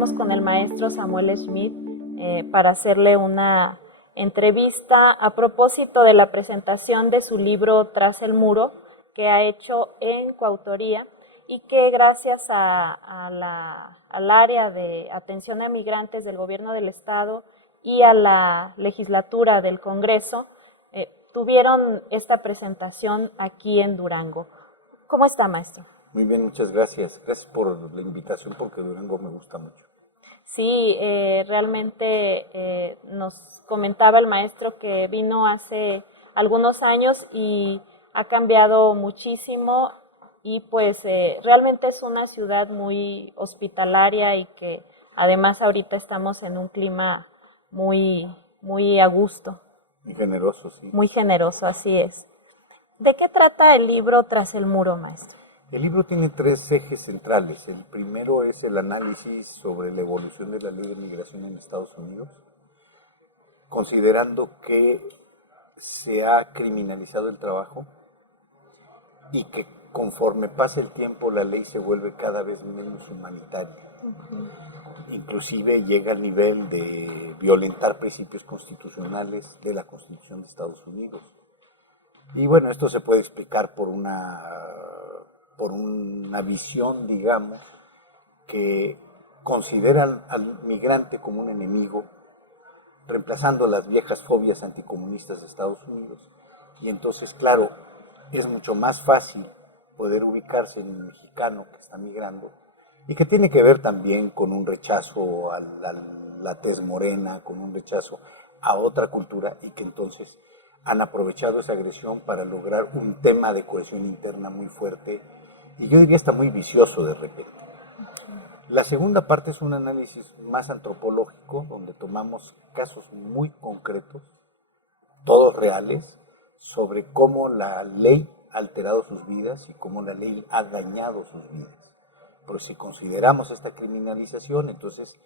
estamos con el maestro Samuel Schmidt para hacerle una entrevista a propósito de la presentación de su libro Tras el Muro, que ha hecho en coautoría y que gracias al área de atención a migrantes del gobierno del estado y a la legislatura del Congreso tuvieron esta presentación aquí en Durango. ¿Cómo está, maestro? Muy bien, muchas gracias. Gracias por la invitación porque Durango me gusta mucho. Sí, realmente nos comentaba el maestro que vino hace algunos años y ha cambiado muchísimo y pues realmente es una ciudad muy hospitalaria y que además ahorita estamos en un clima muy a gusto. Muy generoso, sí. Muy generoso, así es. ¿De qué trata el libro Tras el Muro, maestro? El libro tiene tres ejes centrales. El primero es el análisis sobre la evolución de la ley de migración en Estados Unidos, considerando que se ha criminalizado el trabajo y que conforme pasa el tiempo la ley se vuelve cada vez menos humanitaria. Inclusive llega al nivel de violentar principios constitucionales de la Constitución de Estados Unidos. Y bueno, esto se puede explicar por una visión, digamos, que considera al migrante como un enemigo, reemplazando las viejas fobias anticomunistas de Estados Unidos. Y entonces, claro, es mucho más fácil poder ubicarse en un mexicano que está migrando y que tiene que ver también con un rechazo a la tez morena, con un rechazo a otra cultura y que entonces han aprovechado esa agresión para lograr un tema de cohesión interna muy fuerte y yo diría hasta muy vicioso de repente. La segunda parte es un análisis más antropológico donde tomamos casos muy concretos, todos reales, sobre cómo la ley ha alterado sus vidas y cómo la ley ha dañado sus vidas. Pero si consideramos esta criminalización, entonces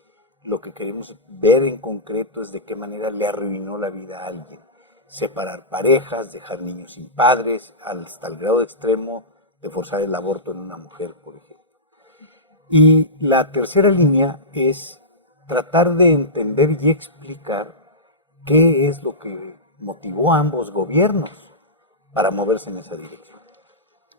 lo que queremos ver en concreto es de qué manera le arruinó la vida a alguien. Separar parejas, dejar niños sin padres, hasta el grado extremo de forzar el aborto en una mujer, por ejemplo. Y la tercera línea es tratar de entender y explicar qué es lo que motivó a ambos gobiernos para moverse en esa dirección.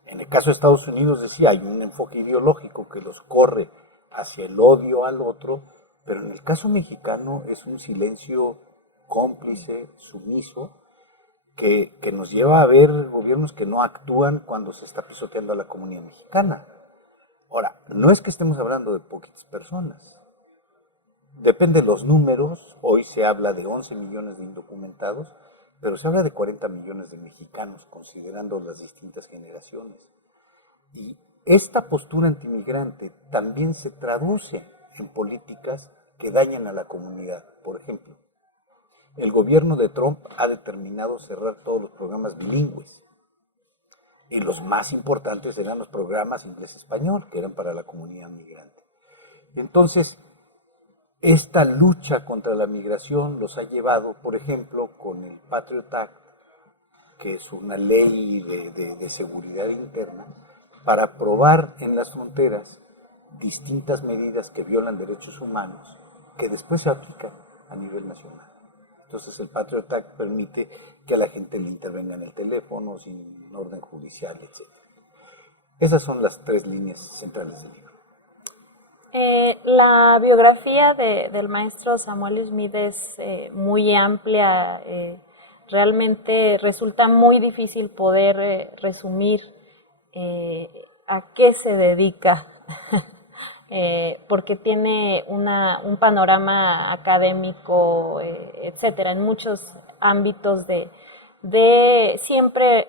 En el caso de Estados Unidos, decía, hay un enfoque ideológico que los corre hacia el odio al otro, pero en el caso mexicano es un silencio cómplice, sumiso, que nos lleva a ver gobiernos que no actúan cuando se está pisoteando a la comunidad mexicana. Ahora, no es que estemos hablando de poquitas personas. Depende de los números, hoy se habla de 11 millones de indocumentados, pero se habla de 40 millones de mexicanos, considerando las distintas generaciones. Y esta postura antimigrante también se traduce en políticas que dañan a la comunidad. Por ejemplo, el gobierno de Trump ha determinado cerrar todos los programas bilingües. Y los más importantes eran los programas inglés-español, que eran para la comunidad migrante. Entonces, esta lucha contra la migración los ha llevado, por ejemplo, con el Patriot Act, que es una ley de seguridad interna, para aprobar en las fronteras distintas medidas que violan derechos humanos, que después se aplican a nivel nacional. Entonces el Patriot Act permite que a la gente le intervenga en el teléfono sin orden judicial, etc. Esas son las tres líneas centrales del libro. La biografía del maestro Samuel Schmidt es muy amplia, realmente resulta muy difícil poder resumir a qué se dedica, porque tiene un panorama académico, etcétera, en muchos ámbitos de siempre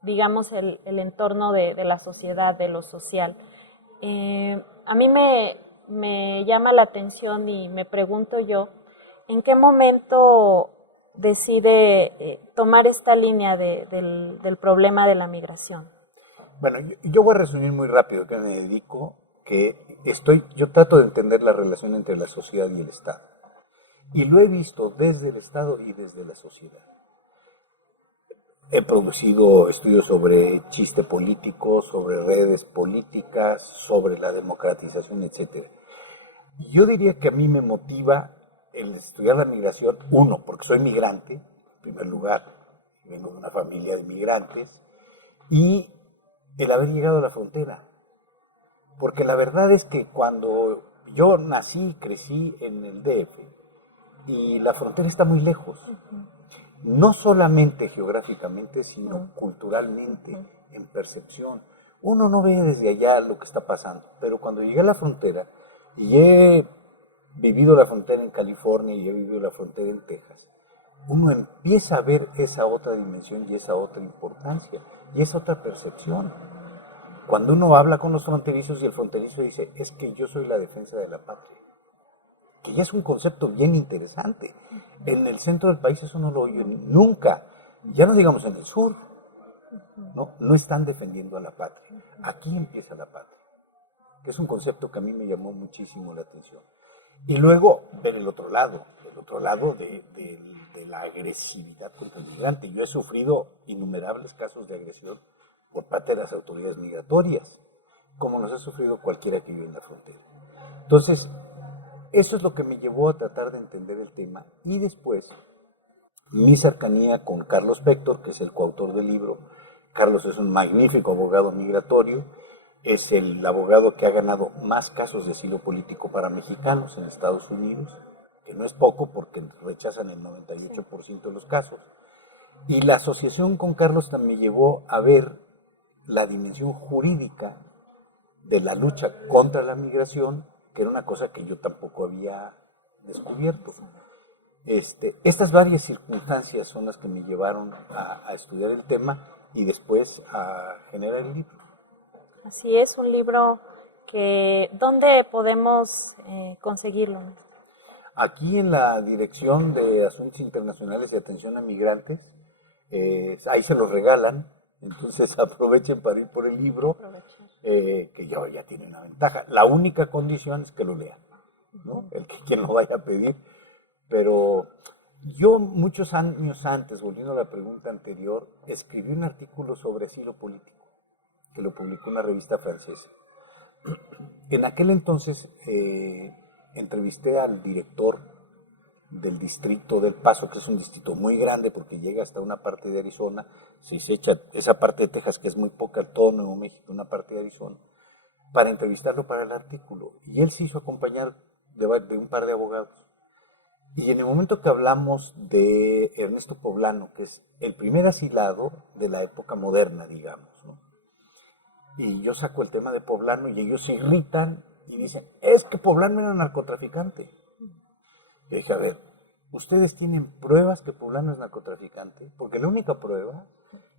digamos, el entorno de la sociedad, de lo social. A mí me llama la atención y me pregunto yo, ¿en qué momento decide tomar esta línea del problema de la migración? Bueno, yo voy a resumir muy rápido que me dedico, yo trato de entender la relación entre la sociedad y el Estado. Y lo he visto desde el Estado y desde la sociedad. He producido estudios sobre chiste político, sobre redes políticas, sobre la democratización, etc. Yo diría que a mí me motiva el estudiar la migración, uno, porque soy migrante, en primer lugar, vengo de una familia de migrantes, y el haber llegado a la frontera. Porque la verdad es que cuando yo nací, crecí en el DF, y la frontera está muy lejos, no solamente geográficamente, sino culturalmente, en percepción. Uno no ve desde allá lo que está pasando, pero cuando llegué a la frontera, y he vivido la frontera en California y he vivido la frontera en Texas, uno empieza a ver esa otra dimensión y esa otra importancia y esa otra percepción. Cuando uno habla con los fronterizos y el fronterizo dice, es que yo soy la defensa de la patria, que ya es un concepto bien interesante. En el centro del país eso no lo oyo nunca, ya no digamos en el sur, no están defendiendo a la patria. Aquí empieza la patria, que es un concepto que a mí me llamó muchísimo la atención. Y luego ver el otro lado de la agresividad contra el migrante. Yo he sufrido innumerables casos de agresión por parte de las autoridades migratorias, como nos ha sufrido cualquiera que vive en la frontera. Entonces, eso es lo que me llevó a tratar de entender el tema, y después mi cercanía con Carlos Péctor, que es el coautor del libro. Carlos es un magnífico abogado migratorio, es el abogado que ha ganado más casos de asilo político para mexicanos en Estados Unidos, que no es poco porque rechazan el 98% de los casos. Y la asociación con Carlos también me llevó a ver la dimensión jurídica de la lucha contra la migración, que era una cosa que yo tampoco había descubierto. Estas varias circunstancias son las que me llevaron a estudiar el tema y después a generar el libro. Así es, un libro que, ¿dónde podemos conseguirlo? Aquí en la Dirección de Asuntos Internacionales y Atención a Migrantes, ahí se los regalan, entonces aprovechen para ir por el libro, que ya tiene una ventaja. La única condición es que lo lean, ¿no? El que quien lo vaya a pedir. Pero yo muchos años antes, volviendo a la pregunta anterior, escribí un artículo sobre asilo político, que lo publicó una revista francesa. En aquel entonces entrevisté al director del distrito del Paso, que es un distrito muy grande porque llega hasta una parte de Arizona, si se echa esa parte de Texas, que es muy poca, todo Nuevo México, una parte de Arizona, para entrevistarlo para el artículo. Y él se hizo acompañar de un par de abogados. Y en el momento que hablamos de Ernesto Poblano, que es el primer asilado de la época moderna, digamos, ¿no? Y yo saco el tema de Poblano y ellos se irritan y dicen, es que Poblano era narcotraficante. Le dije, a ver, ¿ustedes tienen pruebas que Poblano es narcotraficante? Porque la única prueba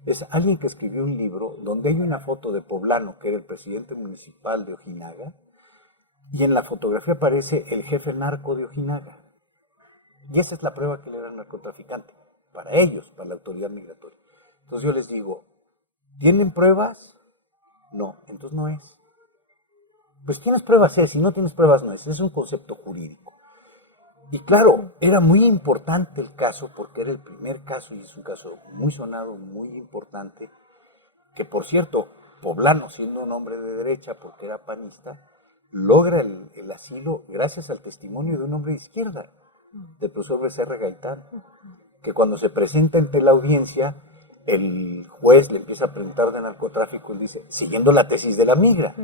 es alguien que escribió un libro donde hay una foto de Poblano, que era el presidente municipal de Ojinaga, y en la fotografía aparece el jefe narco de Ojinaga. Y esa es la prueba que él era narcotraficante, para ellos, para la autoridad migratoria. Entonces yo les digo, ¿tienen pruebas? No, entonces no es. Pues tienes pruebas, si no tienes pruebas no es. Es un concepto jurídico. Y claro, era muy importante el caso porque era el primer caso y es un caso muy sonado, muy importante, que por cierto, Poblano, siendo un hombre de derecha porque era panista, logra el asilo gracias al testimonio de un hombre de izquierda, del profesor Becerra Gaitán, que cuando se presenta ante la audiencia, el juez le empieza a preguntar de narcotráfico y dice, siguiendo la tesis de la migra,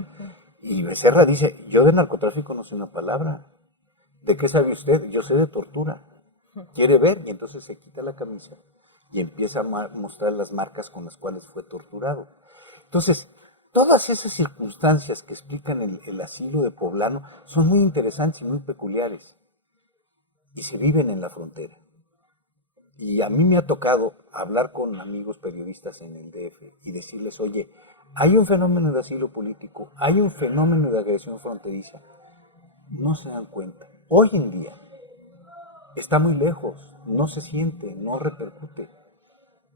y Becerra dice, yo de narcotráfico no sé una palabra. ¿De qué sabe usted? Yo sé de tortura. ¿Quiere ver? Y entonces se quita la camisa y empieza a mostrar las marcas con las cuales fue torturado. Entonces, todas esas circunstancias que explican el asilo de Poblano son muy interesantes y muy peculiares. Y se viven en la frontera. Y a mí me ha tocado hablar con amigos periodistas en el DF y decirles, oye, hay un fenómeno de asilo político, hay un fenómeno de agresión fronteriza. No se dan cuenta. Hoy en día está muy lejos, no se siente, no repercute.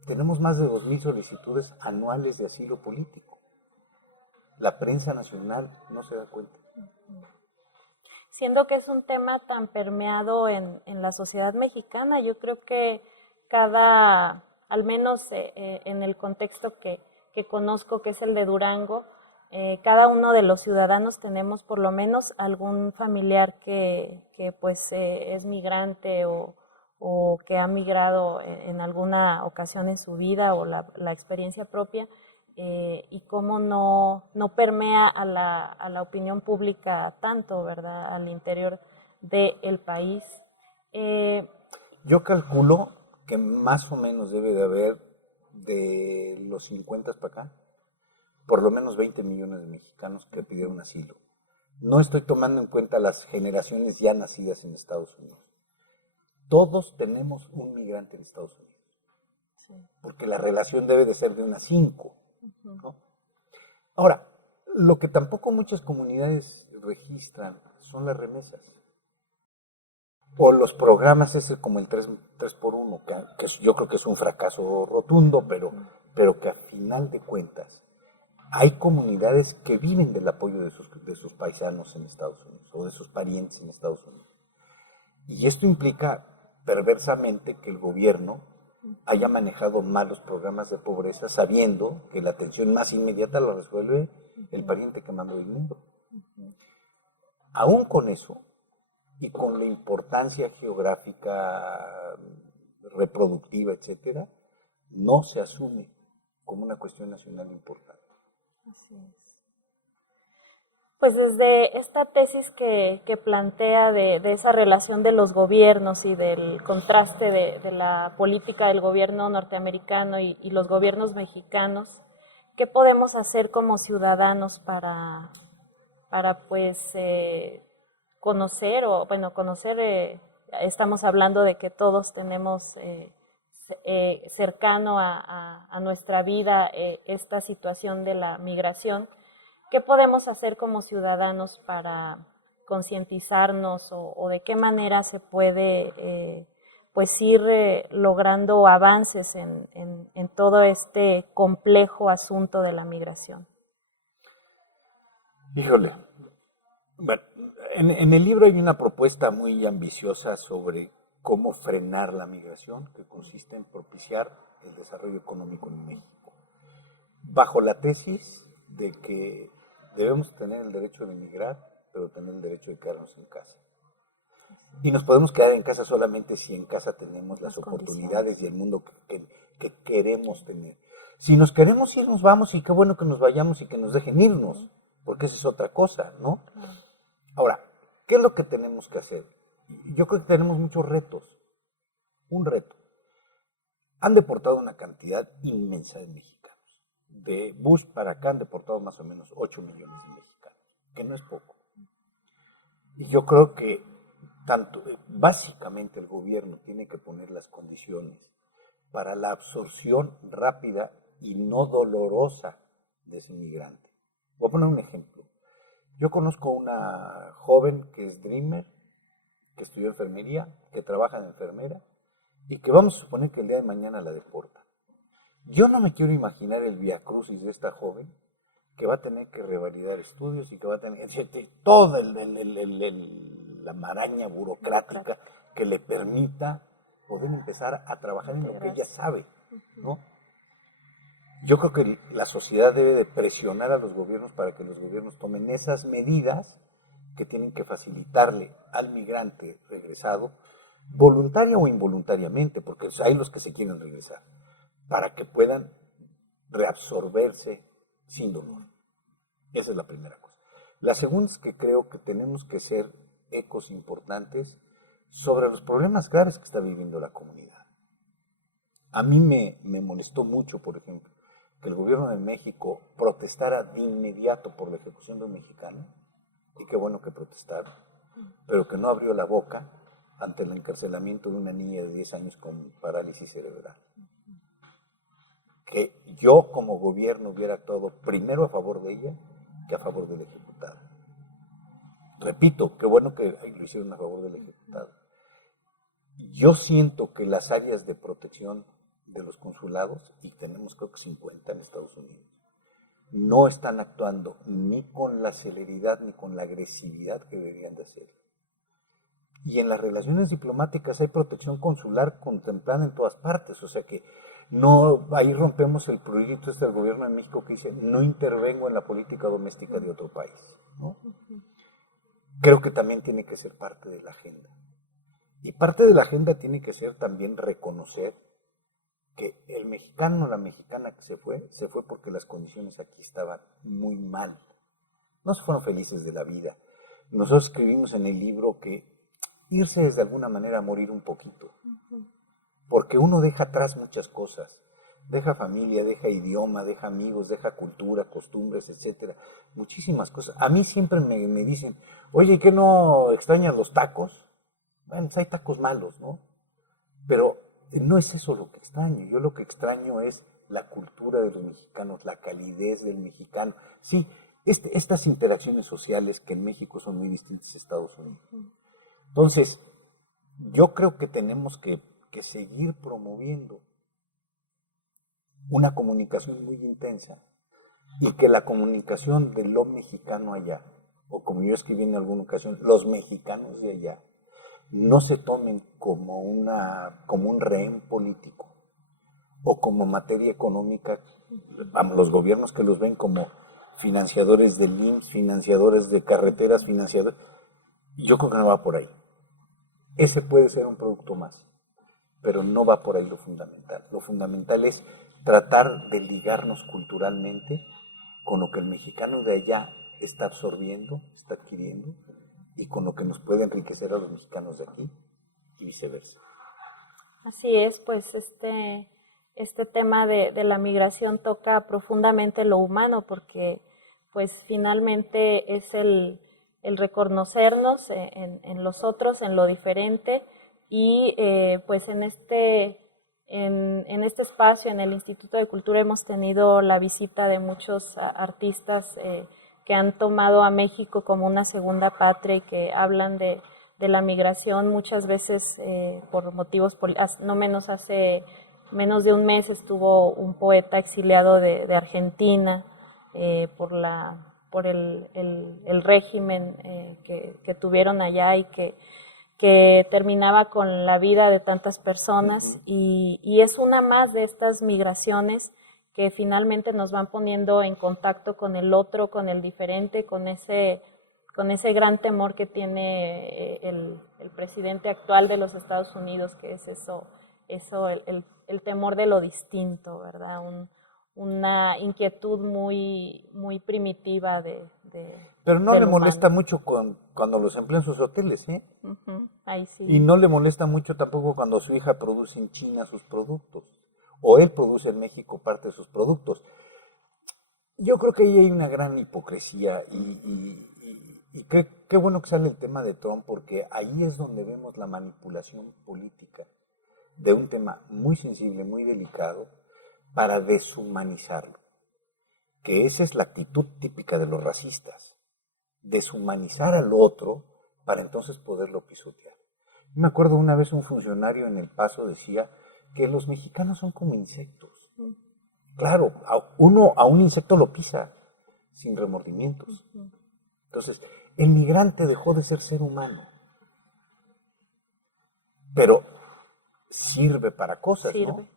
Tenemos más de 2,000 solicitudes anuales de asilo político. La prensa nacional no se da cuenta. Siendo que es un tema tan permeado en la sociedad mexicana, yo creo que al menos en el contexto que conozco, que es el de Durango, cada uno de los ciudadanos tenemos por lo menos algún familiar que pues es migrante o que ha migrado en alguna ocasión en su vida o la experiencia propia, y cómo no permea a la opinión pública tanto, ¿verdad?, al interior del país. Yo calculo que más o menos debe de haber, de los 50 para acá, por lo menos 20 millones de mexicanos que pidieron asilo. No estoy tomando en cuenta las generaciones ya nacidas en Estados Unidos. Todos tenemos un migrante en Estados Unidos. Sí. Porque la relación debe de ser de unas 5. ¿No? Ahora, lo que tampoco muchas comunidades registran son las remesas. O los programas ese como el 3x1, que yo creo que es un fracaso rotundo, pero que a final de cuentas hay comunidades que viven del apoyo de sus paisanos en Estados Unidos o de sus parientes en Estados Unidos. Y esto implica perversamente que el gobierno haya manejado mal los programas de pobreza sabiendo que la atención más inmediata la resuelve el pariente que mandó dinero. Aún con eso, y con la importancia geográfica, reproductiva, etcétera, no se asume como una cuestión nacional importante. Así es. Pues desde esta tesis que plantea de esa relación de los gobiernos y del contraste de la política del gobierno norteamericano y los gobiernos mexicanos, ¿qué podemos hacer como ciudadanos para pues conocer, estamos hablando de que todos tenemos cercano a nuestra vida esta situación de la migración? ¿Qué podemos hacer como ciudadanos para concientizarnos o de qué manera se puede pues ir logrando avances en todo este complejo asunto de la migración? Híjole, bueno, en el libro hay una propuesta muy ambiciosa sobre cómo frenar la migración, que consiste en propiciar el desarrollo económico en México, bajo la tesis de que debemos tener el derecho de emigrar, pero tener el derecho de quedarnos en casa. Y nos podemos quedar en casa solamente si en casa tenemos las oportunidades y el mundo que queremos tener. Si nos queremos ir, nos vamos, y qué bueno que nos vayamos y que nos dejen irnos, porque esa es otra cosa, ¿no? Ahora, ¿qué es lo que tenemos que hacer? Yo creo que tenemos muchos retos. Un reto. Han deportado una cantidad inmensa de mexicanos. De Bush para acá han deportado más o menos 8 millones de mexicanos, que no es poco. Y yo creo que básicamente el gobierno tiene que poner las condiciones para la absorción rápida y no dolorosa de ese inmigrante. Voy a poner un ejemplo. Yo conozco una joven que es Dreamer, que estudió enfermería, que trabaja de enfermera, y que vamos a suponer que el día de mañana la deportan. Yo no me quiero imaginar el viacrucis de esta joven, que va a tener que revalidar estudios y que va a tener toda la maraña burocrática que le permita poder empezar a trabajar en lo que ella sabe, ¿no? Yo creo que la sociedad debe de presionar a los gobiernos para que los gobiernos tomen esas medidas que tienen que facilitarle al migrante regresado, voluntaria o involuntariamente, porque hay los que se quieren regresar, para que puedan reabsorberse sin dolor. Esa es la primera cosa. La segunda es que creo que tenemos que ser ecos importantes sobre los problemas graves que está viviendo la comunidad. A mí me molestó mucho, por ejemplo, que el gobierno de México protestara de inmediato por la ejecución de un mexicano, y qué bueno que protestaron, pero que no abrió la boca ante el encarcelamiento de una niña de 10 años con parálisis cerebral. Que yo como gobierno hubiera actuado primero a favor de ella que a favor del ejecutado. Repito, qué bueno que lo hicieron a favor del ejecutado. Yo siento que las áreas de protección de los consulados, y tenemos creo que 50 en Estados Unidos, no están actuando ni con la celeridad ni con la agresividad que deberían de hacer. Y en las relaciones diplomáticas hay protección consular contemplada en todas partes, o sea que no, ahí rompemos el proyecto del gobierno de México que dice no intervengo en la política doméstica de otro país, ¿no? Creo que también tiene que ser parte de la agenda. Y parte de la agenda tiene que ser también reconocer que el mexicano o la mexicana que se fue porque las condiciones aquí estaban muy mal. No se fueron felices de la vida. Nosotros escribimos en el libro que irse es de alguna manera morir un poquito. Porque uno deja atrás muchas cosas. Deja familia, deja idioma, deja amigos, deja cultura, costumbres, etcétera. Muchísimas cosas. A mí siempre me dicen, oye, ¿y qué no extrañas los tacos? Bueno, pues hay tacos malos, ¿no? Pero no es eso lo que extraño. Yo lo que extraño es la cultura de los mexicanos, la calidez del mexicano. Sí, estas interacciones sociales que en México son muy distintas a Estados Unidos. Entonces, yo creo que tenemos que seguir promoviendo una comunicación muy intensa y que la comunicación de lo mexicano allá, o como yo escribí en alguna ocasión, los mexicanos de allá, no se tomen como un rehén político o como materia económica, vamos, los gobiernos que los ven como financiadores del IMSS, financiadores de carreteras, financiadores, yo creo que no va por ahí. Ese puede ser un producto más, pero no va por ahí lo fundamental. Lo fundamental es tratar de ligarnos culturalmente con lo que el mexicano de allá está absorbiendo, está adquiriendo, y con lo que nos puede enriquecer a los mexicanos de aquí, y viceversa. Así es, pues este tema de la migración toca profundamente lo humano, porque pues finalmente es el reconocernos en los otros, en lo diferente, y pues en este espacio, en el Instituto de Cultura, hemos tenido la visita de muchos artistas que han tomado a México como una segunda patria y que hablan de la migración muchas veces por motivos, no menos hace menos de un mes estuvo un poeta exiliado de Argentina por el régimen que tuvieron allá y que terminaba con la vida de tantas personas, y es una más de estas migraciones que finalmente nos van poniendo en contacto con el otro, con el diferente, con ese gran temor que tiene el presidente actual de los Estados Unidos, que es el temor de lo distinto, ¿verdad? Una inquietud muy, muy primitiva Pero no le del molesta humano. mucho cuando los emplea en sus hoteles, ¿eh? Ahí sí. Y no le molesta mucho tampoco cuando su hija produce en China sus productos, o él produce en México parte de sus productos. Yo creo que ahí hay una gran hipocresía y qué bueno que sale el tema de Trump, porque ahí es donde vemos la manipulación política de un tema muy sensible, muy delicado, para deshumanizarlo. Que esa es la actitud típica de los racistas, deshumanizar al otro para entonces poderlo pisotear. Me acuerdo una vez un funcionario en El Paso decía que los mexicanos son como insectos. Claro, a un insecto lo pisa sin remordimientos. Entonces, el migrante dejó de ser humano, pero sirve para cosas, ¿no?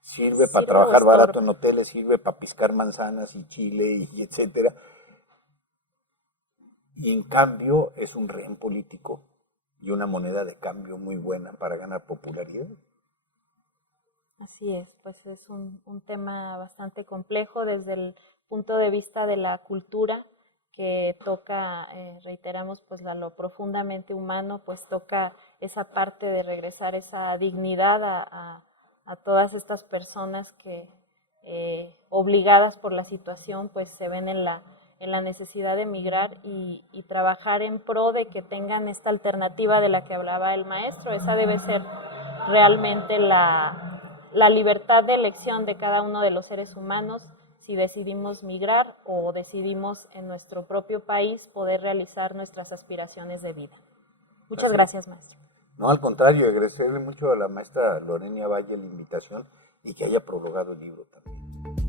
Sirve para trabajar barato en hoteles, sirve para piscar manzanas y chile y etcétera. Y en cambio es un rehén político y una moneda de cambio muy buena para ganar popularidad. Así es, pues es un tema bastante complejo desde el punto de vista de la cultura, que toca, reiteramos, pues lo profundamente humano, pues toca esa parte de regresar esa dignidad a todas estas personas que obligadas por la situación pues se ven en la necesidad de emigrar y trabajar en pro de que tengan esta alternativa de la que hablaba el maestro. Esa debe ser realmente la libertad de elección de cada uno de los seres humanos, si decidimos migrar o decidimos en nuestro propio país poder realizar nuestras aspiraciones de vida. Muchas gracias, maestro. No, al contrario, agradecerle mucho a la maestra Lorena Valle la invitación y que haya prologado el libro también.